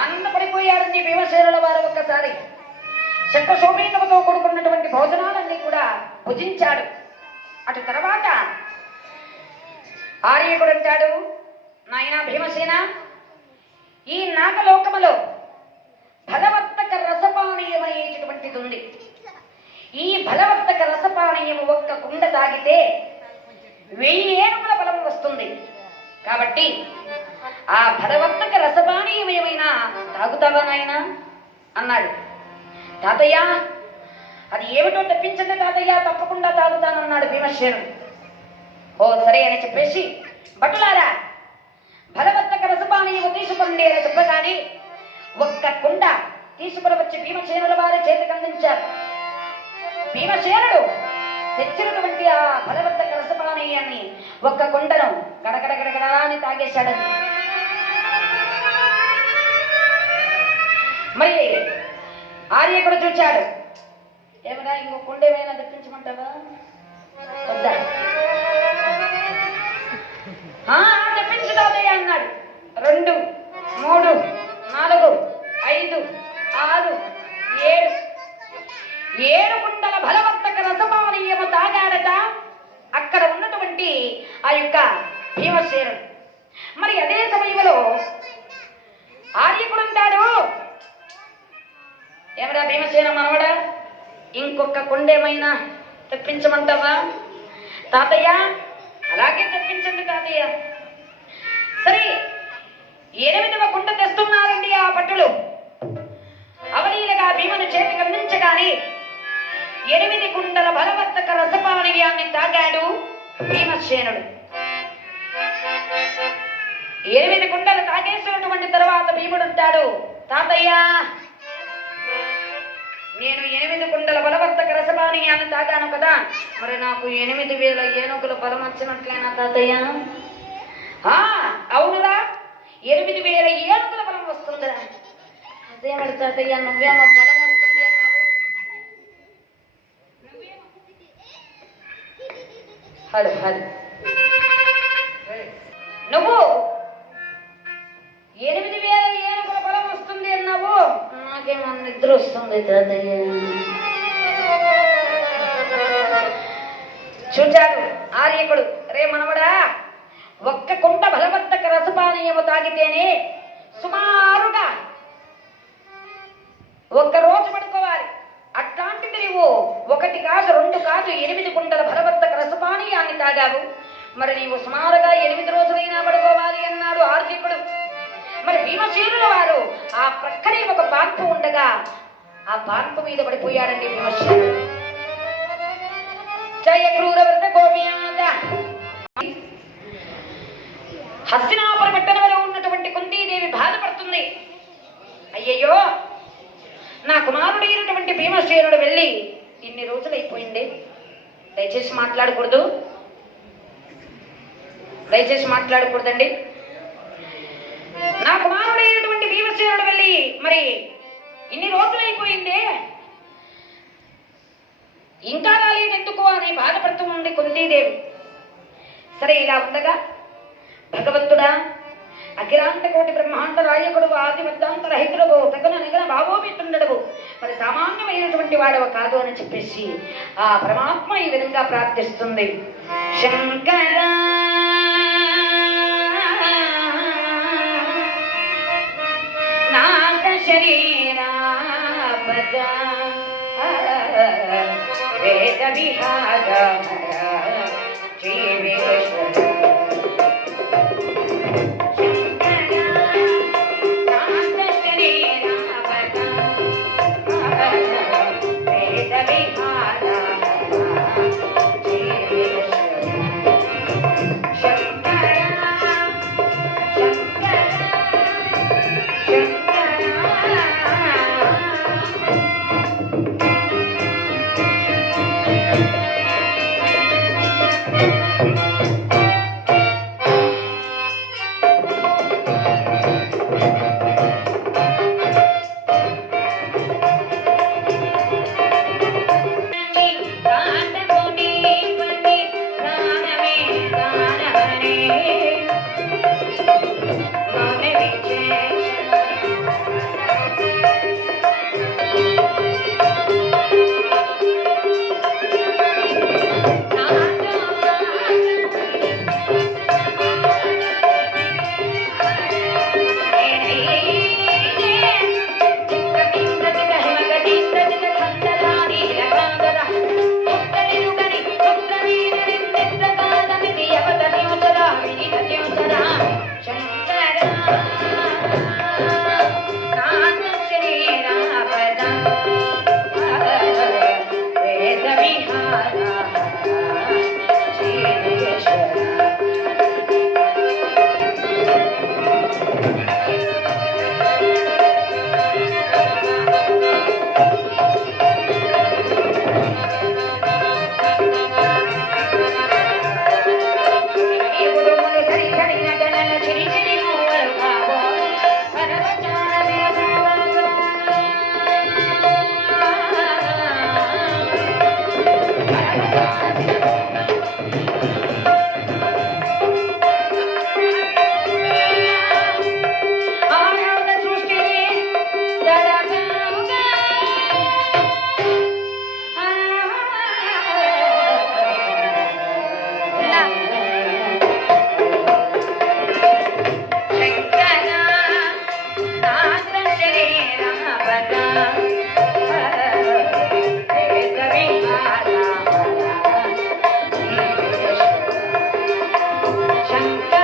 ఆనందపడిపోయారండి భీమసేనుల వారు. ఒక్కసారి శంఖశోభితముతో కూడుకున్నటువంటి భోజనాలన్నీ కూడా భుజించాడు. అటు తర్వాత ఆర్యకుడు అంటాడు, నాయనా భీమసేన, ఈ నాగలోకములో బలవర్తక రసపానీయమయ్యేటటువంటిది ఉంది. ఈ బలవర్తక రసపానీయము ఒక్క కుండ తాగితే 1000 ఏనుగుల బలం వస్తుంది. కాబట్టి ఆ బలవర్తక రసపానీయం ఏమైనా తాగుతావా నాయనా అన్నాడు. తాతయ్య, అది ఏమిటో తెప్పించండి తాతయ్య, తప్పకుండా తాగుతానన్నాడు భీమసేనుడు. ఓ సరే అని చెప్పేసి, భటులారా బలవర్తక రసపానీయము తీసుకోండి అని చెప్పగానే ఒక్క కుండ తీసుకుని వచ్చి భీమసేనుల వారి చేతికి అందించారు. భీమసేనుడు తెచ్చినటువంటి ఆ బలవర్తక రసపానీయాన్ని ఒక్క కుండను గడగడగడగడా అని తాగేశాడని. మరి ఆర్యకుడు చూచాడు, ఏమరా ఇంకో కుండ ఏమైనా తెప్పించమంటావా? వద్దా? తెప్పించు తాతయ్య అన్నాడు. 2, 3, 4, 5, 6, 7 కుండల బలవర్తక రసపానీయము తాగాడట అక్కడ ఉన్నటువంటి ఆ యొక్క భీమసేనుడు. మరి అదే సమయంలో ఆర్యకుడు అంటాడు, ఏమరా భీమసేన మనవడా, ఇంకొక కుండేమైనా తెప్పించమంటావా? తాతయ్య, అలాగే తెప్పించండి తాతయ్య. సరే 8వ కుండ తెస్తున్నారండి ఆ భటులు. అవలీలగా భీమను చేతికి అందించగానే 8 కుండల బలవర్తక రసపానీయాన్ని తాగాడు భీమసేనుడు. 8 కుండలు తాగేసినటువంటి తర్వాత భీముడు అంటాడు, తాతయ్య, నేను 8 కుండల బలవర్తక రసపానీయాన్ని తాగాను కదా, మరి నాకు 8000 ఏనుగుల బలం వచ్చినట్లేనా తాతయ్య? అవునురా, 8000 ఏనుగుల బలం వస్తుందిరా. అదేమిటి తాతయ్య, నువ్వేమో బలం వస్తుంది అన్నావు? హలో నువ్వు 8000 ఏనుగుల బలం వస్తుంది అన్నావు, నాకేమో నిద్ర వస్తుంది తాతయ్య. చూచాడు ఆర్యకుడు, రే మనవడా, ఒక్క కుండ బలవర్తక రసపానీయము తాగితేనే సుమారుగా 1 రోజు పడుకోవాలి. అట్లాంటిది నువ్వు 1 కాదు 2 కాదు 8 కుండల బలవర్తక రసపానీయాన్ని తాగావు, మరి నీవు సుమారుగా 8 రోజులైనా పడుకోవాలి అన్నాడు ఆర్యకుడు. మరి భీమసేనుల వారు ఆ ప్రక్కనే ఒక పాన్పు ఉండగా ఆ పాన్పు మీద పడిపోయాడండి భీమసేనుడు. జయ క్రూర వ్రత గోవ్యాద. హస్తినాపుర పట్టణంలో ఉన్నటువంటి కుంతీదేవి బాధపడుతుంది. అయ్యయ్యో, నా కుమారుడైనటువంటి భీమసేనుడు వెళ్ళి ఇన్ని రోజులైపోయింది. దయచేసి మాట్లాడకూడదండి. నా కుమారుడైనటువంటి భీమసేనుడు వెళ్ళి మరి ఇన్ని రోజులైపోయింది, ఇంకా రాలేదెందుకు అని బాధపడుతూ ఉంది కుంతీదేవి. సరే ఇలా ఉండగా భగవంతుడా, అఖిలాంత కోటి బ్రహ్మాండ రాయకుడు, ఆది మధ్యాంత రహితుడు, తగిన నిగన భావోపితుండడు, మరి సామాన్యమైనటువంటి వాడవ కాదు అని చెప్పేసి ఆ పరమాత్మ ఈ విధంగా ప్రార్థిస్తుంది. శంకర నాగ శరీరాపద వేద విహార జీవేశ్వర శంకర